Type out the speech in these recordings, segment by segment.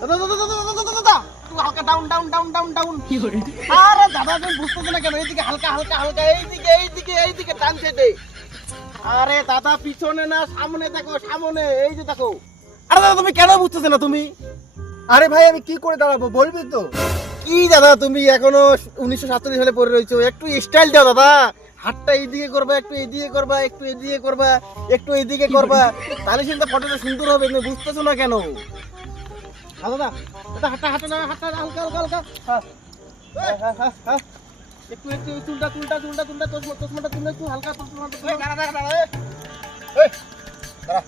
দাদা দাদা দাদা দাদা দাদা দাদা একটু হালকা down down down down down কি করে আরে দাদা তুমি বুঝতেছো না কেন এইদিকে হালকা হালকা হালকা এইদিকে টানছে দে আরে দাদা পিছনে না সামনে দেখো সামনে এই যে দেখো আরে দাদা তুমি কেন বুঝতেছ না তুমি আরে ভাই আমি কি করে দাঁড়াবো বলবি তো? কি দাদা তুমি এখনো 1947 সালে পড়ে রয়েছো একটু স্টাইল দাও দাদা হাতটা এইদিকে করবা একটু এইদিকে করবা একটু এইদিকে করবা একটু এইদিকে করবা তাহলে সেটা ফটোটা সুন্দর হবে তুমি বুঝতেছো না কেন দাদা দাদা হাতটা হাতটা না হাতটা হালকা হালকা হালকা হ্যাঁ একটু একটু চুলটা চুলটা চুলটা চুলটা চশমাটা চুলটা একটু হালকা চশমাটা দাঁড়া দাঁড়া দাঁড়া এই দাঁড়া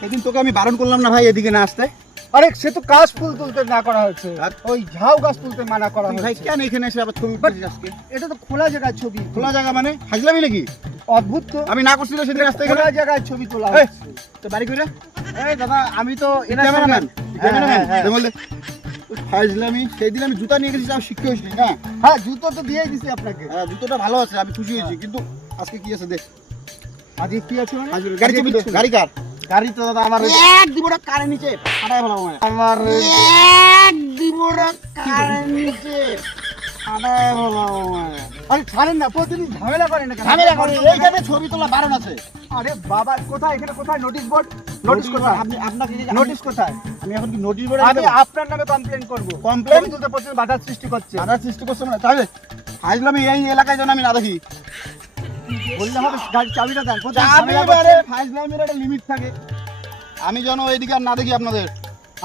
সেদিন তোকে আমি বারণ করলাম না ভাই এদিকে না আসতে আরে সে তো কাশ ফুল তুলতে না করা হয়েছে, ওই ঝাউ গাছ তুলতে মানা করা ভাই হয়েছে। কেন এখানে এসে আবার ছবি করছিস আজকে এটা তো খোলা জায়গায় ছবি, খোলা জায়গা মানে হাজলামি নাকি অদ্ভুত তো। আমি না করছিল সেদিন রাস্তায় খোলা জায়গায় ছবি তোলা এই, হচ্ছে। তো বাড়ি করে এই দাদা আমি তো এনার ক্যামেরাম্যান হ্যাঁ। বললে হাজলামি সেই দিন আমি জুতা নিয়ে গেছি আমি শিক্ষা হয়েছি না হ্যাঁ জুতো তো দিয়েই দিছি আপনাকে। হ্যাঁ জুতোটা ভালো আছে আমি খুশি হয়েছি কিন্তু আজকে কি আছে দেখ আজকে কি আছে মানে? গাড়ি চাবি তো গাড়ি কার গাড়ি তো দাদা আমার এক দিবড়া কারে নিচে ফাটাই ভালো আমার এক দিবড়া কারে নিচে ফাটাই ভালো আরে ছাড়েন না, প্রতিদিন ঝামেলা করেন না কেন? ঝামেলা করে এইখানে ছবি তোলা বারণ আছে আরে বাবা কোথায় এখানে কোথায় নোটিশ বোর্ড? নোটিশ কোথায়? আপনি আপনাকে নোটিশ কোথায়? আমি এখন কি নোটিশ বোর্ডে আমি আপনার নামে কমপ্লেন করব। Complain? ছবি তুলতে প্রতিদিন বাধার সৃষ্টি করছে। বাধার সৃষ্টি করছে না তাহলে হাজলামি এই এলাকায় যেন আমি না দেখি বললে হবে গাড়ির চাবিটা দেন। প্রতিদিন চাবি ঝামেলা বারে করছেন। ফাজলামির একটা লিমিট থাকে আমি যেন এইদিকে আর না দেখি আপনাদের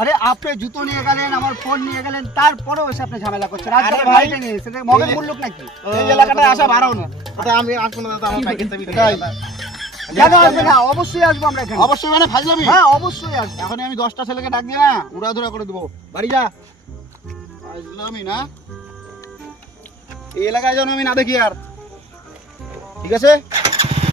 আরে আপনি জুতো নিয়ে গেলেন, আমার ফোন নিয়ে গেলেন, তারপরেও এসে আপনি ঝামেলা করছেন। আর আরে ভাই ভাই, নিয়ে এসে মগের এই- মূল্য নাকি? এই এলাকাটায় আসা বারণ দাদা আমি আসবো না দাদা আমার বাইকের চাবি তাই? কেন আসবে না? অবশ্যই আসবো আমরা এখানে। অবশ্যই মানে ফাজলামি হ্যাঁ অবশ্যই আসবো। এখনই আমি 10টা ছেলেকে ডাক দিয়ে না উড়াধুরা করে দেবো বাড়ি যা ফাজলামি না এই এলাকায় যেন আমি না দেখি আর ঠিক আছে